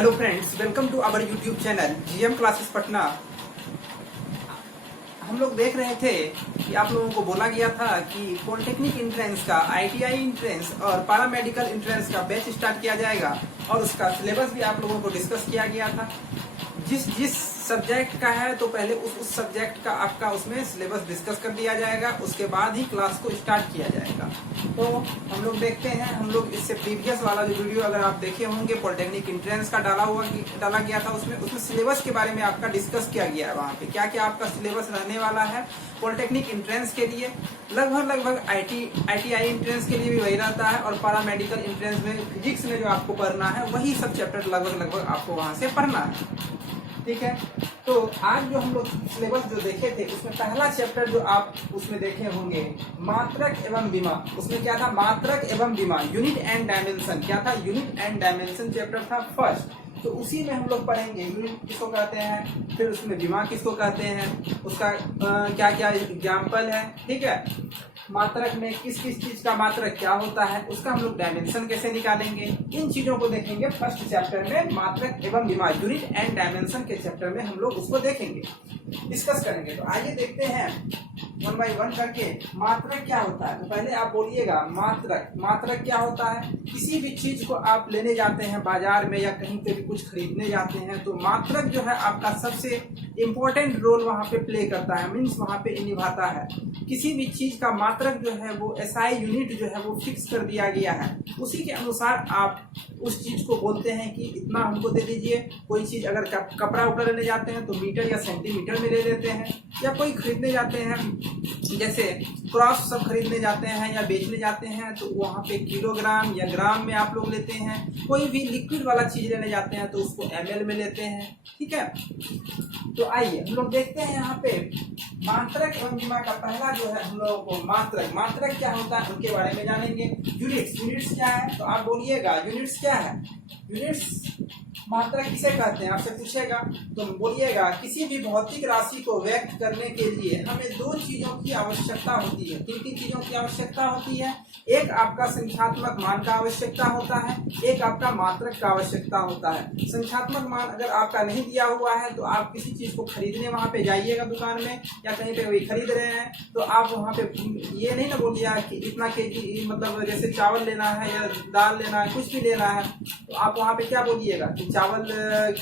Hello friends, welcome to our YouTube channel GM classes Patna. हम लोग देख रहे थे कि आप लोगों को बोला गया था कि पॉलिटेक्निक एंट्रेंस का, आईटीआई एंट्रेंस और पैरामेडिकल एंट्रेंस का बैच स्टार्ट किया जाएगा और उसका सिलेबस भी आप लोगों को डिस्कस किया गया था। जिस सब्जेक्ट का है तो पहले उस सब्जेक्ट का आपका उसमें सिलेबस डिस्कस कर दिया जाएगा, उसके बाद ही क्लास को स्टार्ट किया जाएगा। तो हम लोग देखते हैं, हम लोग इससे प्रीवियस वाला जो वीडियो अगर आप देखे होंगे पॉलिटेक्निक एंट्रेंस का डाला गया था, उसमें सिलेबस के बारे में आपका डिस्कस किया गया है। वहाँ पे क्या क्या आपका सिलेबस रहने वाला है पॉलिटेक्निक एंट्रेंस के लिए। लगभग आईटीआई एंट्रेंस के लिए भी वही रहता है और पैरामेडिकल एंट्रेंस में फिजिक्स में जो आपको पढ़ना है वही सब चैप्टर लगभग आपको वहाँ से पढ़ना है। ठीक है, तो आज जो हम लोग सिलेबस जो देखे थे उसमें पहला चैप्टर जो आप उसमें देखे होंगे मात्रक एवं विमा। उसमें क्या था? मात्रक एवं विमा, यूनिट एंड डायमेंशन। क्या था? यूनिट एंड डायमेंशन चैप्टर था फर्स्ट। तो उसी में हम लोग पढ़ेंगे यूनिट किसको कहते हैं, फिर उसमें विमा किसको कहते हैं, उसका क्या क्या एग्जाम्पल है। ठीक है, मात्रक में किस किस चीज का मात्रक क्या होता है, उसका हम लोग डायमेंशन कैसे निकालेंगे, इन चीजों को देखेंगे फर्स्ट चैप्टर में। मात्रक एवं विमा, यूनिट एंड डायमेंशन के चैप्टर में हम लोग उसको देखेंगे, डिस्कस करेंगे। तो आइए देखते हैं वन बाय वन करके। मात्रक क्या होता है? तो पहले आप बोलिएगा मात्रक क्या होता है? किसी भी चीज को आप लेने जाते हैं बाजार में या कहीं पे भी कुछ खरीदने जाते हैं तो मात्रक जो है आपका सबसे इम्पोर्टेंट रोल वहाँ पे प्ले करता है, मीन्स वहाँ पे निभाता है। किसी भी चीज का मात्रक जो है वो एसआई यूनिट जो है वो फिक्स कर दिया गया है, उसी के अनुसार आप उस चीज को बोलते हैं कि इतना हमको दे दीजिए। कोई चीज अगर कपड़ा उपड़ा लेने जाते हैं तो मीटर या सेंटीमीटर में ले लेते हैं, या कोई खरीदने जाते हैं जैसे क्रॉस सब खरीदने जाते हैं या बेचने जाते हैं तो वहाँ पे किलोग्राम या ग्राम में आप लोग लेते हैं। कोई भी लिक्विड वाला चीज लेने जाते हैं तो उसको एमएल में लेते हैं। ठीक है, तो आइए हम लोग देखते हैं यहाँ पे मात्रक एवं विमा का पहला जो है हम लोगों को मात्रक क्या होता है उनके बारे में जानेंगे। यूनिट्स क्या है? तो आप बोलिएगा यूनिट्स क्या है? यूनिट्स मात्रक किसे कहते हैं आपसे पूछेगा तो बोलिएगा किसी भी भौतिक राशि को व्यक्त करने के लिए हमें दो चीजों की आवश्यकता होती है। किन किन चीजों की आवश्यकता होती है? एक आपका संख्यात्मक मान का आवश्यकता होता है, एक आपका मात्रक का आवश्यकता होता है। संख्यात्मक मान अगर आपका नहीं दिया हुआ है तो आप किसी चीज को खरीदने वहां पे जाइएगा दुकान में या कहीं पे वही खरीद रहे हैं तो आप वहां पे ये नहीं ना बोलिएगा कि इतना केजी, मतलब जैसे चावल लेना है या दाल लेना है, कुछ भी लेना है तो आप वहां पे क्या बोलिएगा कि चावल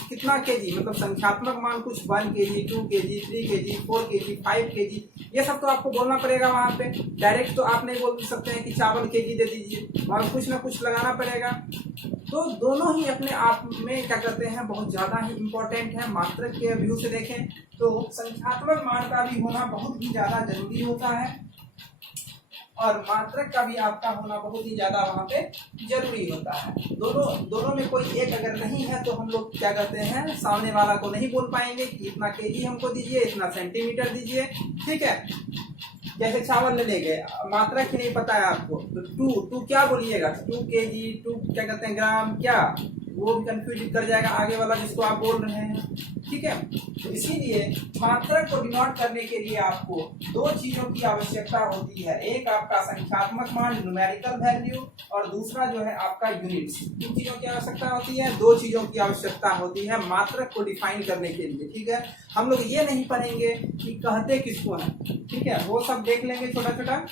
कितना केजी, मतलब संख्यात्मक मान कुछ 1 KG, 2 KG, 3 KG, 4 KG, 5 KG, ये सब तो आपको बोलना पड़ेगा वहां पे। डायरेक्ट तो आप नहीं बोल सकते हैं कि चावल केजी दे दीजिए, और कुछ ना कुछ लगाना पड़ेगा। तो दोनों ही अपने आप में क्या करते हैं, बहुत ज्यादा ही इम्पोर्टेंट है। मात्रक के व्यू से देखें तो संख्यात्मक मान का भी होना बहुत ही ज्यादा जरूरी होता है और मात्रक का भी आपका होना बहुत ही ज्यादा वहाँ पे जरूरी होता है। दोनों में कोई एक अगर नहीं है तो हम लोग क्या करते हैं, सामने वाला को नहीं बोल पाएंगे कि इतना केजी हमको दीजिए, इतना सेंटीमीटर दीजिए। ठीक है, जैसे चावल ले गए, मात्रक ही नहीं पता है आपको तो टू क्या बोलिएगा? 2 केजी, 2 क्या कहते हैं ग्राम, क्या वो भी कंफ्यूज कर जाएगा आगे वाला जिसको आप बोल रहे हैं। ठीक है, तो इसीलिए मात्रक को डिनोट करने के लिए आपको दो चीजों की आवश्यकता होती है। एक आपका संख्यात्मक मान, न्यूमेरिकल वैल्यू, और दूसरा जो है आपका यूनिट्स। किन चीजों की आवश्यकता होती है? दो चीजों की आवश्यकता होती है मात्रक को डिफाइन करने के लिए। ठीक है, हम लोग ये नहीं पढ़ेंगे कि कहते किसको है, ठीक है, वो सब देख लेंगे छोटा छोटा।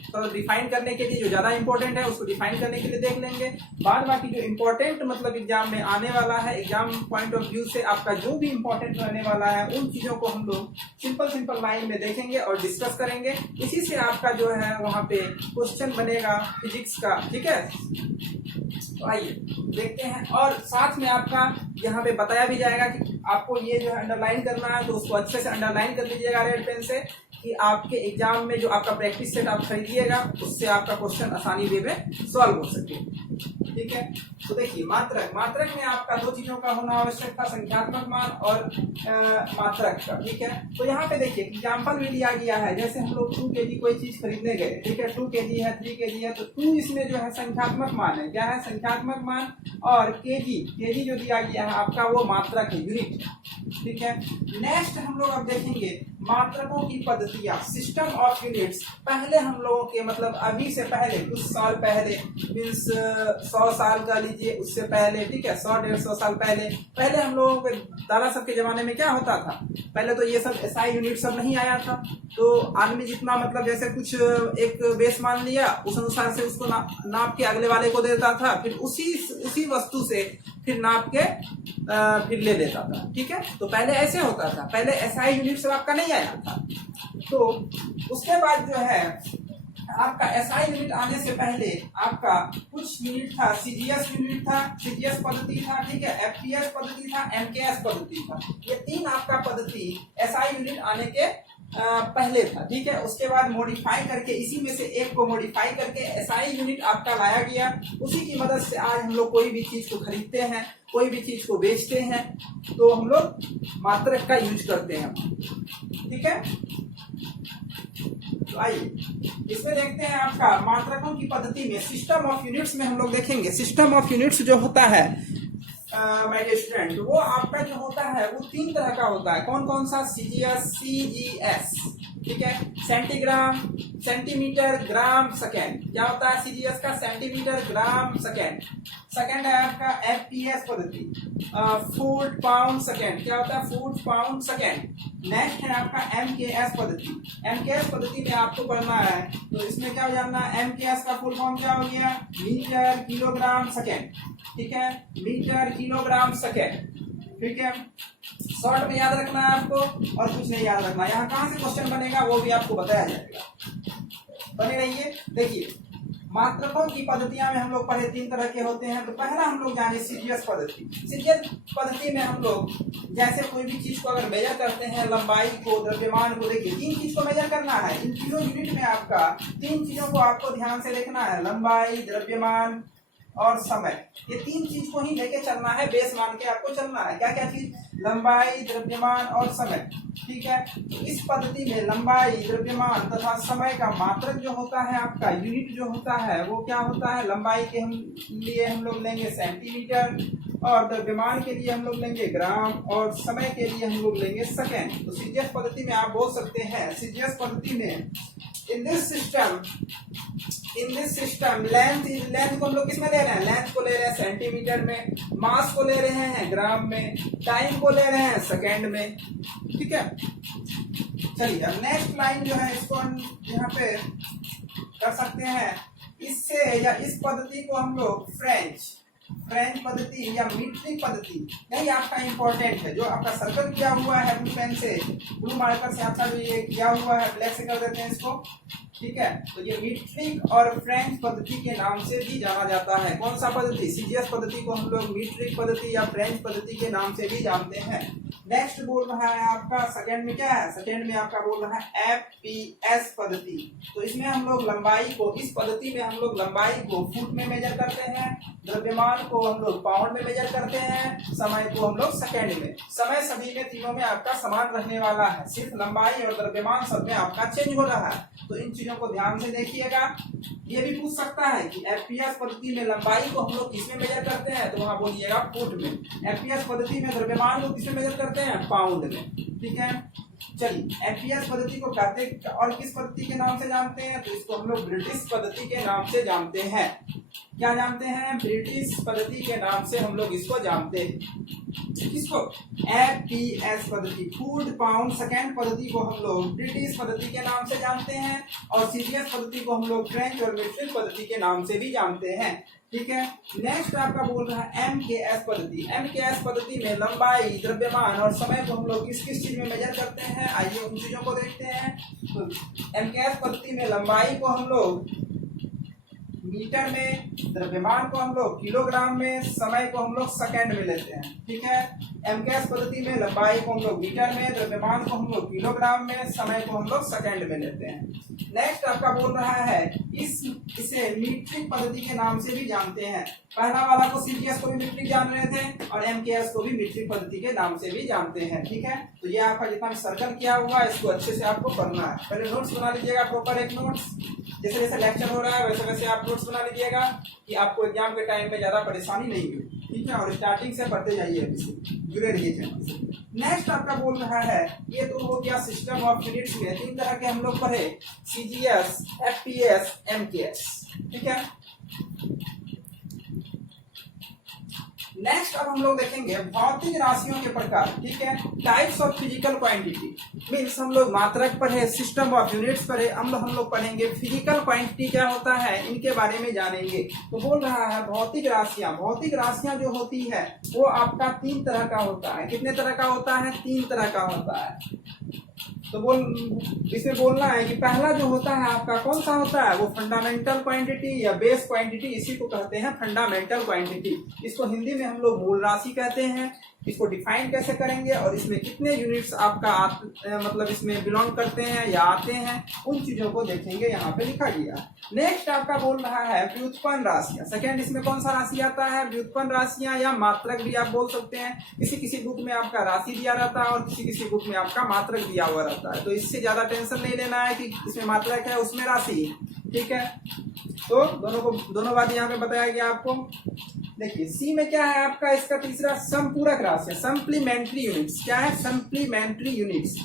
तो डिफाइन करने के लिए जो ज्यादा इंपॉर्टेंट है उसको डिफाइन करने के लिए देख लेंगे। बाद बाकी जो इंपॉर्टेंट मतलब एग्जाम में आने वाला है, एग्जाम पॉइंट ऑफ व्यू से आपका जो भी इंपॉर्टेंट रहने वाला है उन चीजों को हम लोग सिंपल लाइन में देखेंगे और डिस्कस करेंगे। इसी से आपका जो है वहाँ पे क्वेश्चन बनेगा फिजिक्स का। ठीक है, तो आइए देखते हैं, और साथ में आपका यहाँ पे बताया भी जाएगा कि आपको ये जो है अंडरलाइन करना है तो उसको अच्छे से अंडरलाइन कर लीजिएगा रेड पेन से, कि आपके एग्जाम में जो आपका प्रैक्टिस सेट आप खरीदिएगा उससे आपका क्वेश्चन आसानी वे में सॉल्व हो सके। ठीक है, तो देखिए मात्रक में आपका दो चीजों का होना आवश्यक था, संख्यात्मक मान और मात्रक का। ठीक है, तो यहाँ पे देखिए एग्जाम्पल भी लिया गया है। जैसे हम लोग 2 केजी कोई चीज खरीदने गए, ठीक है, 2 केजी है, 3 केजी है, तो 2 इसमें जो है संख्यात्मक मान है। क्या है? संख्यात्मक मान। और केजी जो दिया गया है आपका वो मात्रक है, यूनिट। ठीक है, नेक्स्ट हम लोग अब देखेंगे मात्रकों की पद्धतियां, सिस्टम ऑफ यूनिट्स। पहले हम लोगों के मतलब अभी से पहले कुछ साल पहले मीन्स 100 साल का लीजिए, उससे पहले, ठीक है, 100-150 साल पहले हम लोगों के दादा सब के जमाने में क्या होता था, पहले तो ये सब एसआई यूनिट सब नहीं आया था। तो आदमी जितना मतलब जैसे कुछ एक बेस मान लिया, उस अनुसार से उसको नाप के अगले वाले को देता था, फिर उसी वस्तु से फिर नाप के फिर ले लेता था, ठीक है। तो पहले ऐसे होता था, पहले एसआई यूनिट सब आपका नहीं आया था। तो उसके बाद जो है आपका एसआई यूनिट आने से पहले आपका कुछ यूनिट था, सीजीएस यूनिट था, सीजीएस पद्धति था, ठीक है, एफपीएस पद्धति था, एमकेएस पद्धति था। ये तीन आपका पद्धति एसआई यूनिट आने के पहले था, ठीक है। उसके बाद मॉडिफाई करके इसी में से एक को मॉडिफाई करके एसआई यूनिट आपका लाया गया। उसी की मदद से आज हम लोग कोई भी चीज को खरीदते हैं, कोई भी चीज को बेचते हैं, तो हम लोग मात्रक का यूज करते हैं, ठीक है। तो आइए इसमें देखते हैं आपका मात्रकों की पद्धति में सिस्टम ऑफ यूनिट्स में हम लोग देखेंगे। सिस्टम ऑफ यूनिट्स जो होता है माय डियर स्टूडेंट, वो आपका जो होता है वो तीन तरह का होता है। कौन कौन सा? सीजीएस, ठीक है, सेंटीग्राम, सेंटीमीटर, ग्राम, सेकेंड। क्या होता है सीजीएस का? सेंटीमीटर, ग्राम, सेकेंड। सेकेंड है आपका एफपीएस पद्धति, फुट, पाउंड, सेकेंड। क्या होता है? Foot, pound, second. नेक्स्ट है आपका एमकेएस पद्धति। एमकेएस पद्धति में आपको पढ़ना है, तो इसमें क्या जानना है? एमकेएस का फुल फॉर्म क्या हो गया? मीटर, किलोग्राम, सेकेंड, ठीक है, मीटर, किलोग्राम, सेकेंड, ठीक है। शॉर्ट में याद रखना है आपको और कुछ नहीं याद रखना। यहाँ कहाँ से क्वेश्चन बनेगा वो भी आपको बताया जाएगा, बने रहिए। देखिए मात्रकों की पद्धतियां में हम लोग पढ़े तीन तरह के होते हैं। तो पहला हम लोग जाने सीजीएस पद्धति। सीजीएस पद्धति में हम लोग जैसे कोई भी चीज को अगर मेजर करते हैं, लंबाई को, द्रव्यमान को, देखिए तीन चीज को मेजर करना है। इन तीनों यूनिट में आपका तीन चीजों को आपको ध्यान से देखना है, लंबाई, द्रव्यमान और समय। ये तीन चीज को ही लेके चलना है, बेस मान के आपको चलना है। क्या क्या चीज? लंबाई, द्रव्यमान और समय, ठीक है। तो इस पद्धति में लंबाई, द्रव्यमान तथा समय का मात्रक जो होता है, आपका यूनिट जो होता है वो क्या होता है? लंबाई के लिए हम लोग लेंगे सेंटीमीटर, और द्रव्यमान के लिए हम लोग लेंगे ग्राम, और समय के लिए हम लोग लेंगे सेकेंड। तो सीजीएस पद्धति में आप बोल सकते हैं, सीजीएस पद्धति में इन दिस सिस्टम लेंथ को हम लोग किसमें ले रहे हैं? लेंथ को ले रहे हैं सेंटीमीटर में, मास को ले रहे हैं ग्राम में, टाइम को ले रहे हैं सेकेंड में, ठीक है। चलिए अब नेक्स्ट लाइन जो है इसको हम यहाँ पे कर सकते हैं। इससे या इस पद्धति को हम लोग फ्रेंच पद्धति या मीट्रिक पद्धति, यही आपका इंपॉर्टेंट है। जो आपका सर्कल किया हुआ है ब्लू पेन से, ब्लू मार्कर से आपका जो ये किया हुआ है, ब्लैक से कर देते हैं इसको, ठीक है। तो ये मीट्रिक और फ्रेंच पद्धति के नाम से भी जाना जाता है। कौन सा पद्धति? सीजीएस पद्धति को हम लोग मीट्रिक पद्धति या फ्रेंच पद्धति के नाम से भी जानते हैं। नेक्स्ट बोल रहा है आपका सेकेंड में क्या है? सेकेंड में आपका बोल रहा है एफपीएस पद्धति। तो इसमें हम लोग लंबाई को, इस पद्धति में हम लोग लंबाई को फुट में मेजर करते हैं, द्रव्यमान को हम लोग पाउंड में मेजर करते हैं, समय को हम लोग सेकेंड में। समय सभी में तीनों में आपका समान रहने वाला है, सिर्फ लंबाई और द्रव्यमान सब में आपका चेंज हो रहा है। तो इन चीजों को ध्यान से देखिएगा। ये भी पूछ सकता है कि एफपीएस पद्धति में लंबाई को हम लोग किसमें मेजर करते हैं? तो वहां बोलिएगा फुट में। एफपीएस पद्धति में द्रव्यमान को किसमें मेजर करते हैं? पाउंड में, ठीक है। चलिए एफपीएस पद्धति को कहते और किस पद्धति के नाम से जानते हैं? तो इसको हम लोग ब्रिटिश पद्धति के नाम से जानते हैं। क्या जानते हैं? ब्रिटिश पद्धति के नाम से हम लोग इसको जानते हैं। किसको? एफपीएस पद्धति, फुट, पाउंड, सेकेंड पद्धति को हम लोग ब्रिटिश पद्धति के नाम से जानते हैं, और सीजीएस पद्धति को हम लोग फ्रेंच और मीट्रिक पद्धति के नाम से भी जानते हैं, ठीक है। नेक्स्ट आपका बोल रहा है एमकेएस पद्धति। एमकेएस पद्धति में लंबाई, द्रव्यमान और समय को हम लोग किस किस चीज में मेजर करते हैं? आइए उन चीजों को देखते हैं। तो एमकेएस पद्धति में लंबाई को हम लोग मीटर में, द्रव्यमान को हम लोग किलोग्राम में, समय को हम लोग सेकेंड में लेते हैं, ठीक है। एमकेएस पद्धति में लंबाई को हम लोग मीटर में, द्रव्यमान को हम लोग किलोग्राम में, समय को हम लोग सेकेंड में लेते हैं। नेक्स्ट आपका बोल रहा है इसे मीट्रिक पद्धति के नाम से भी जानते हैं। पहला वाला को सीजीएस को भी मीट्रिक जान रहे थे और एमकेएस को भी मीट्रिक पद्धति के नाम से भी जानते हैं, ठीक है। तो ये आपका जितना सर्कल किया हुआ है इसको अच्छे से आपको पढ़ना है। पहले नोट्स बना लीजिएगा प्रॉपर, एक नोट्स जैसे जैसे लेक्चर हो रहा है वैसे वैसे आप नोट्स बना लीजिएगा कि आपको एग्जाम के टाइम में ज्यादा परेशानी नहीं हुई, ठीक है। और स्टार्टिंग से पढ़ते जाइए, जुड़े रहिए चैनल से। नेक्स्ट आपका बोल रहा है, ये तो हो गया सिस्टम ऑफ यूनिट्स में 3 तरह के हम लोग पढ़े, सीजीएस, एफपीएस, एमकेएस, ठीक है। नेक्स्ट अब हम लोग देखेंगे भौतिक राशियों के प्रकार, ठीक है। Types of physical quantity, means हम लोग मात्रक पढ़े, सिस्टम ऑफ यूनिट्स पढ़े, हम लोग पढ़ेंगे फिजिकल क्वांटिटी क्या होता है, इनके बारे में जानेंगे। तो बोल रहा है भौतिक राशियां जो होती है वो आपका 3 तरह का होता है। कितने तरह का होता है? 3 तरह का होता है। तो इसमें बोलना है कि पहला जो होता है आपका कौन सा होता है, वो फंडामेंटल क्वांटिटी या बेस क्वांटिटी, इसी को कहते हैं फंडामेंटल क्वांटिटी। इसको हिंदी में हम लोग मूल राशि कहते हैं। इसको डिफाइन कैसे करेंगे और इसमें कितने यूनिट्स आपका मतलब इसमें बिलोंग करते हैं या आते हैं, उन चीजों को देखेंगे, यहाँ पे लिखा गया। नेक्स्ट आपका बोल रहा है व्युत्पन्न राशियां। सेकेंड इसमें कौन सा राशि आता है? व्युत्पन्न राशियां या मात्रक भी आप बोल सकते हैं। किसी बुक में आपका राशि दिया रहता है और किसी बुक में आपका मात्रक दिया हुआ रहता है। तो इससे ज्यादा टेंशन नहीं लेना है कि इसमें मात्रक है उसमें राशि, ठीक है। तो दोनों बात यहाँ पे बताया गया आपको। देखिए सी में क्या है आपका, इसका तीसरा संपूरक राशि, सप्लीमेंट्री यूनिट्स। क्या है? Supplementary units.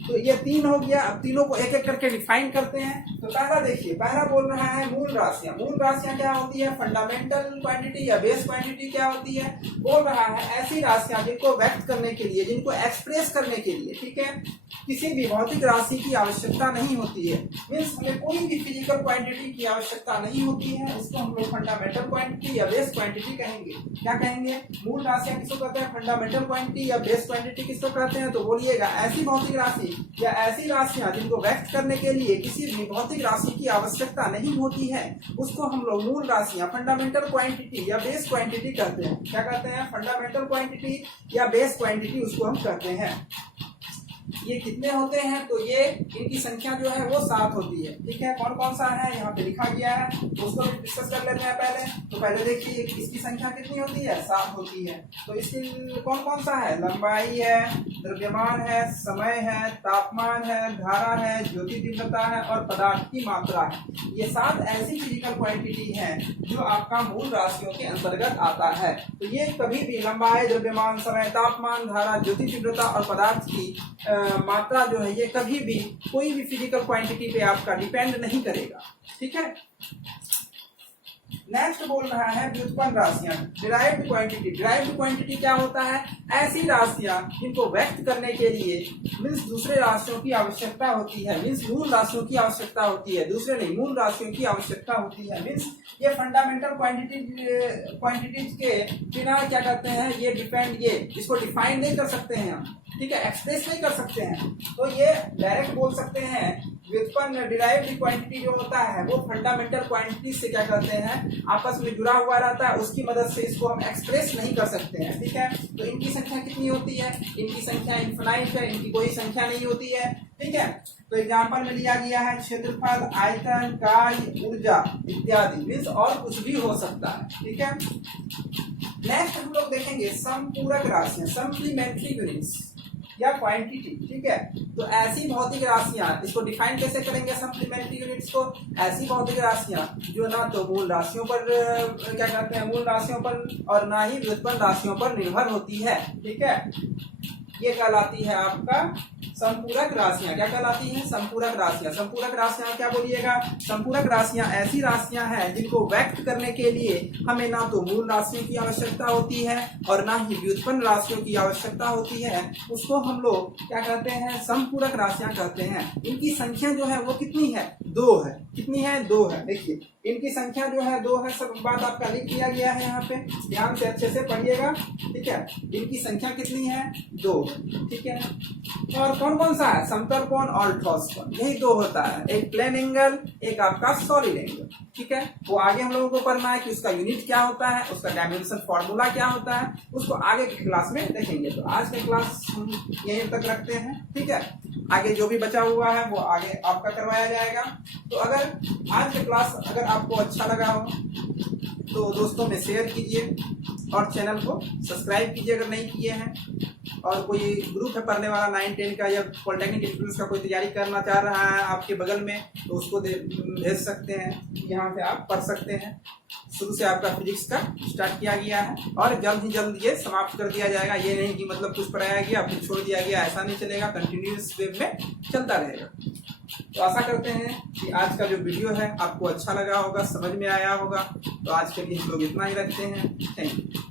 तो ये 3 हो गया। अब तीनों को एक एक करके डिफाइन करते हैं। तो पहला देखिए, पहला बोल रहा है मूल राशियां। मूल राशियां क्या होती है? फंडामेंटल क्वांटिटी या बेस क्वांटिटी क्या होती है? बोल रहा है ऐसी राशियां जिनको व्यक्त करने के लिए, जिनको एक्सप्रेस करने के लिए, ठीक है, किसी भी भौतिक राशि की आवश्यकता नहीं होती है। मीन्स हमें कोई भी फिजिकल क्वांटिटी की आवश्यकता नहीं होती है। इसको हम लोग फंडामेंटल क्वांटिटी या बेस क्वांटिटी कहेंगे। क्या कहेंगे? मूल राशियां किसको कहते हैं? फंडामेंटल क्वांटिटी या बेस क्वांटिटी किसको कहते हैं? तो बोलिएगा ऐसी भौतिक राशि या ऐसी राशियां जिनको व्यक्त करने के लिए किसी भी भौतिक राशि की आवश्यकता नहीं होती है, उसको हम लोग मूल राशियां, फंडामेंटल क्वांटिटी या बेस क्वांटिटी कहते हैं। क्या कहते हैं? फंडामेंटल क्वांटिटी या बेस क्वांटिटी उसको हम कहते हैं। ये कितने होते हैं? तो ये इनकी संख्या जो है वो 7 होती है, ठीक है। कौन कौन सा है यहाँ पे लिखा गया है, उसको भी डिस्कस कर लेते हैं पहले। तो पहले देखिए इसकी संख्या कितनी होती है? 7 होती है। तो इसकी कौन कौन सा है? लंबाई है, द्रव्यमान है, समय है, तापमान है, धारा है, ज्योति तीव्रता है और पदार्थ की मात्रा है। ये 7 ऐसी फिजिकल क्वांटिटी है जो आपका मूल राशियों के अंतर्गत आता है। तो ये कभी भी लंबाई, द्रव्यमान, समय, तापमान, धारा, ज्योति तीव्रता और पदार्थ की मात्रा जो है ये कभी भी कोई भी फिजिकल क्वांटिटी पे आपका डिपेंड नहीं करेगा, ठीक है। नेक्स्ट बोल रहा है व्युत्पन्न राशियां, डिराइव्ड क्वांटिटी। डिराइव्ड क्वांटिटी क्या होता है? ऐसी राशियां जिनको व्यक्त करने के लिए मीन्स दूसरे राशियों की आवश्यकता होती है। मीन्स मूल राशियों की आवश्यकता होती है, दूसरे नहीं, मूल राशियों की आवश्यकता होती है। मीन्स ये फंडामेंटल क्वांटिटीज के बिना क्या करते हैं, ये डिपेंड, ये इसको डिफाइन नहीं कर सकते हैं हम, ठीक है, एक्सप्रेस नहीं कर सकते हैं। तो ये डायरेक्ट बोल सकते हैं व्युत्पन्न डिराइव्ड क्वांटिटी जो होता है वो फंडामेंटल क्वांटिटी से क्या करते हैं, आपस में जुड़ा हुआ रहता है। उसकी मदद से इसको हम एक्सप्रेस नहीं कर सकते हैं, ठीक है। तो इनकी संख्या कितनी होती है? इनकी संख्या इनफिनाइट है, इनकी कोई संख्या नहीं होती है, ठीक है। तो एग्जाम्पल में लिया गया है क्षेत्रफल, आयतन, कार्य, ऊर्जा इत्यादि, मीन्स और कुछ भी हो सकता है, ठीक है। नेक्स्ट हम लोग देखेंगे संपूरक राशियां, सप्लीमेंट्री यूनिट्स या क्वांटिटी, ठीक है। तो ऐसी भौतिक राशियां, इसको डिफाइन कैसे करेंगे सप्लीमेंट्री यूनिट्स को? ऐसी भौतिक राशियां जो ना तो मूल राशियों पर क्या कहते हैं, मूल राशियों पर और ना ही व्युत्पन्न राशियों पर निर्भर होती है, ठीक है। ये कहलाती है आपका संपूरक राशियां। क्या कहलाती है? संपूरक राशियां। संपूरक राशियां क्या बोलिएगा? संपूरक राशियां ऐसी राशियां हैं जिनको व्यक्त करने के लिए हमें ना तो मूल राशियों की आवश्यकता होती है और ना ही व्युत्पन्न राशियों की आवश्यकता होती है। उसको हम लोग क्या कहते हैं? संपूरक राशियां कहते हैं। इनकी संख्या जो है वो कितनी है? 2 है। कितनी है? 2 है। देखिए इनकी संख्या जो है 2 है। सब बात आपका लिख दिया गया है यहाँ पे, ध्यान से अच्छे से पढ़िएगा, ठीक है। इनकी संख्या कितनी है? 2, ठीक है। और कौन कौन सा है? समतल कोण और ठोस कोण, यही 2 होता है। एक प्लेन एंगल, एक आपका सॉलिड एंगल, ठीक है। वो आगे हम लोगों को पढ़ना है कि उसका यूनिट क्या होता है, उसका डायमेंशन फॉर्मूला क्या होता है, उसको आगे की क्लास में देखेंगे। तो आज का क्लास हम यहीं तक रखते हैं, ठीक है। आगे जो भी बचा हुआ है वो आगे आपका करवाया जाएगा। तो अगर आज का क्लास अगर आपको अच्छा लगा हो तो दोस्तों में शेयर कीजिए और चैनल को सब्सक्राइब कीजिए अगर नहीं किए हैं। और कोई ग्रुप है पढ़ने वाला 9-10 का या पॉलिटेक्निक एंट्रेंस का कोई तैयारी करना चाह रहा है आपके बगल में, तो उसको भेज सकते हैं, यहाँ से आप पढ़ सकते हैं। शुरू से आपका फिजिक्स का स्टार्ट किया गया है और जल्द ही जल्द ये समाप्त कर दिया जाएगा। ये नहीं कि मतलब कुछ पढ़ाया गया फिर छोड़ दिया गया, ऐसा नहीं चलेगा, कंटिन्यूअस वे में चलता रहेगा। तो आशा करते हैं कि आज का जो वीडियो है आपको अच्छा लगा होगा, समझ में आया होगा। तो आज के लिए हम लोग इतना ही रखते हैं। Thank you.